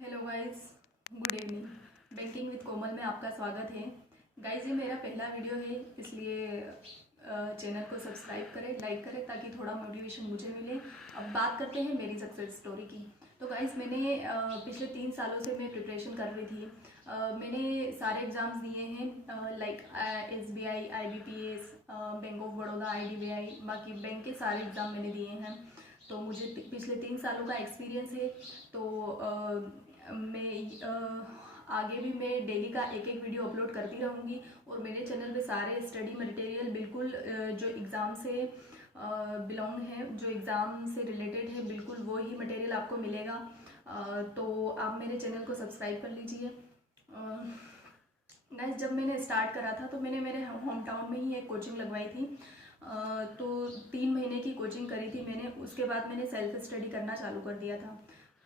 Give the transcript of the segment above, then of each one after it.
Hello guys, good evening. Banking with Komal में आपका स्वागत है। गाइस, ये मेरा पहला वीडियो है, इसलिए चैनल को सब्सक्राइब करें, लाइक करें ताकि थोड़ा मोटिवेशन मुझे मिले। अब बात करते हैं मेरी सक्सेस स्टोरी की। तो गाइस, मैंने पिछले 3 सालों से मैं प्रिपरेशन कर रही थी। मैंने सारे एग्ज़ाम्स दिए हैं, like SBI, IBPS, bank of Baroda, IDBI, बाकी बैंक के सारे एग्ज़ाम मैंने दिए हैं। तो मुझे पिछले 3 सालों का एक्सपीरियंस है। तो आगे भी मैं डेली का एक एक वीडियो अपलोड करती रहूँगी और मेरे चैनल पे सारे स्टडी मटेरियल बिल्कुल जो एग्ज़ाम से बिलोंग है, जो एग्ज़ाम से रिलेटेड है, बिल्कुल वो ही मटेरियल आपको मिलेगा। तो आप मेरे चैनल को सब्सक्राइब कर लीजिए। गाइस, जब मैंने स्टार्ट करा था तो मैंने मेरे होम टाउन में ही एक कोचिंग लगवाई थी। तो 3 महीने की कोचिंग करी थी मैंने। उसके बाद मैंने सेल्फ स्टडी करना चालू कर दिया था।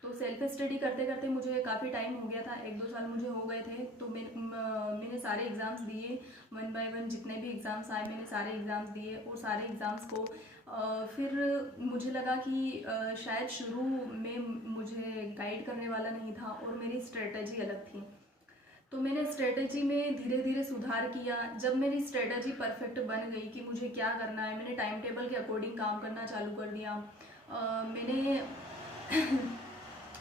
तो सेल्फ स्टडी करते करते मुझे काफ़ी टाइम हो गया था, 1-2 साल मुझे हो गए थे। तो मैंने सारे एग्ज़ाम्स दिए, 1 बाय 1 जितने भी एग्ज़ाम्स आए मैंने सारे एग्ज़ाम्स दिए। और सारे एग्ज़ाम्स को फिर मुझे लगा कि शायद शुरू में मुझे गाइड करने वाला नहीं था और मेरी स्ट्रेटजी अलग थी। तो मैंने स्ट्रेटजी में धीरे धीरे सुधार किया। जब मेरी स्ट्रेटजी परफेक्ट बन गई कि मुझे क्या करना है, मैंने टाइम टेबल के अकॉर्डिंग काम करना चालू कर दिया। मैंने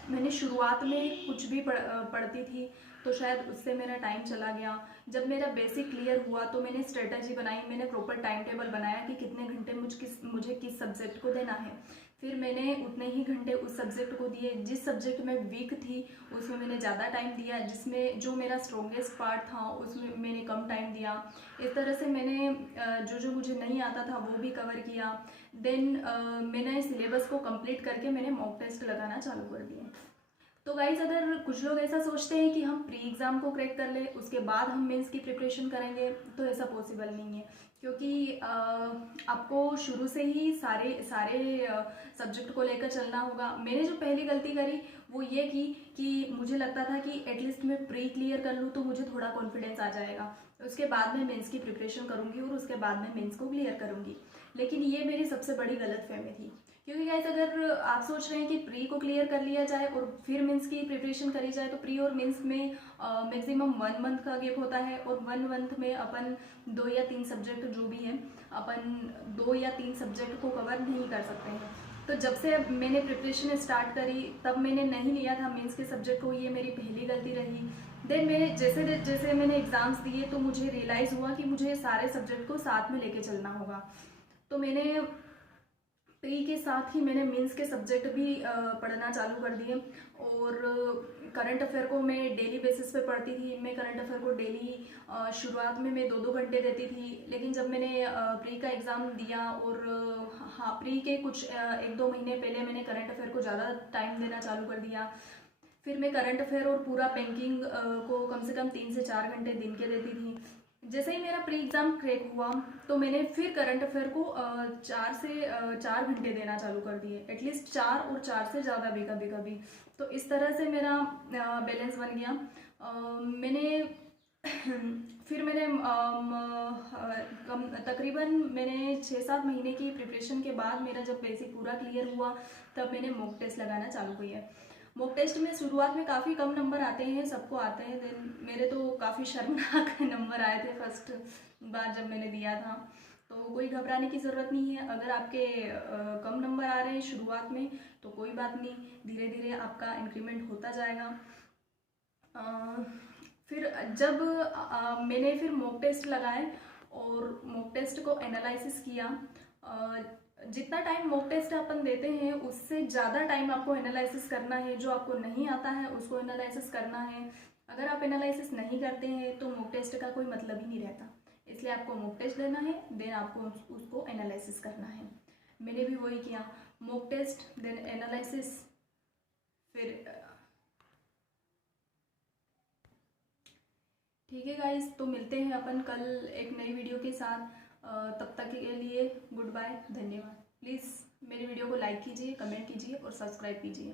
मैंने शुरुआत में कुछ भी पढ़ती थी तो शायद उससे मेरा टाइम चला गया। जब मेरा बेसिक क्लियर हुआ तो मैंने स्ट्रेटजी बनाई, मैंने प्रॉपर टाइम टेबल बनाया कि कितने घंटे मुझे किस सब्जेक्ट को देना है। फिर मैंने उतने ही घंटे उस सब्जेक्ट को दिए। जिस सब्जेक्ट में वीक थी उसमें मैंने ज़्यादा टाइम दिया, जिसमें जो मेरा स्ट्रॉन्गेस्ट पार्ट था उसमें मैंने कम टाइम दिया। इस तरह से मैंने जो जो मुझे नहीं आता था वो भी कवर किया। देन मैंने सिलेबस को कंप्लीट करके मैंने मॉक टेस्ट लगाना चालू कर दिया। तो गाइज, अगर कुछ लोग ऐसा सोचते हैं कि हम प्री एग्ज़ाम को क्रैक कर ले उसके बाद हम मेंस की प्रिपरेशन करेंगे, तो ऐसा पॉसिबल नहीं है। क्योंकि आपको शुरू से ही सारे सारे सब्जेक्ट को लेकर चलना होगा। मैंने जो पहली गलती करी वो ये की कि मुझे लगता था कि एटलीस्ट मैं प्री क्लियर कर लूँ तो मुझे थोड़ा कॉन्फिडेंस आ जाएगा, उसके बाद मैं मेंस की प्रिपरेशन करूँगी और उसके बाद मैं मेंस को क्लियर करूँगी। लेकिन ये मेरी सबसे बड़ी गलतफहमी थी। क्योंकि गाइस, अगर आप सोच रहे हैं कि प्री को क्लियर कर लिया जाए और फिर मेंस की प्रिपरेशन करी जाए, तो प्री और मेंस में मैक्सिमम 1 मंथ का गैप होता है और 1 मंथ में अपन 2 या 3 सब्जेक्ट जो भी है, अपन 2 या 3 सब्जेक्ट को कवर नहीं कर सकते हैं। तो जब से मैंने प्रिपरेशन स्टार्ट करी तब मैंने नहीं लिया था मेंस के सब्जेक्ट को, ये मेरी पहली गलती रही। देन मैंने जैसे जैसे मैंने एग्ज़ाम्स दिए तो मुझे रियलाइज़ हुआ कि मुझे सारे सब्जेक्ट को साथ में लेके चलना होगा। तो मैंने प्री के साथ ही मैंने मेंस के सब्जेक्ट भी पढ़ना चालू कर दिए। और करंट अफेयर को मैं डेली बेसिस पे पढ़ती थी। मैं करंट अफेयर को डेली शुरुआत में मैं 2-2 घंटे देती थी, लेकिन जब मैंने प्री का एग्ज़ाम दिया और हाँ, प्री के कुछ 1-2 महीने पहले मैंने करंट अफेयर को ज़्यादा टाइम देना चालू कर दिया। फिर मैं करंट अफेयर और पूरा बैंकिंग को कम से कम 3 से 4 घंटे दिन के देती थी। जैसे ही मेरा प्री एग्ज़ाम क्रैक हुआ तो मैंने फिर करंट अफेयर को 4 घंटे देना चालू कर दिए, एटलीस्ट 4 और 4 से ज़्यादा भी कभी कभी। तो इस तरह से मेरा बैलेंस बन गया। मैंने फिर मैंने तकरीबन मैंने 6-7 महीने की प्रिपरेशन के बाद मेरा जब बेसिक पूरा क्लियर हुआ तब मैंने मॉक टेस्ट लगाना चालू किया। मॉक टेस्ट में शुरुआत में काफ़ी कम नंबर आते हैं, सबको आते हैं। देन मेरे तो काफ़ी शर्मनाक नंबर आए थे फर्स्ट बार जब मैंने दिया था। तो कोई घबराने की ज़रूरत नहीं है। अगर आपके कम नंबर आ रहे हैं शुरुआत में तो कोई बात नहीं, धीरे धीरे आपका इंक्रीमेंट होता जाएगा। फिर जब मैंने फिर मॉक टेस्ट लगाए और मॉक टेस्ट को एनालिसिस किया। जितना टाइम मॉक टेस्ट अपन देते हैं उससे ज़्यादा टाइम आपको एनालिसिस करना है। जो आपको नहीं आता है उसको एनालिसिस करना है। अगर आप एनालिसिस नहीं करते हैं तो मॉक टेस्ट का कोई मतलब ही नहीं रहता। इसलिए आपको मॉक टेस्ट देना है, देन आपको उसको एनालिसिस करना है। मैंने भी वही किया, मॉक टेस्ट देन एनालिसिस। फिर ठीक है गाइस, तो मिलते हैं अपन कल एक नई वीडियो के साथ। तब तक के लिए गुड बाय, धन्यवाद। प्लीज़ मेरे वीडियो को लाइक कीजिए, कमेंट कीजिए और सब्सक्राइब कीजिए।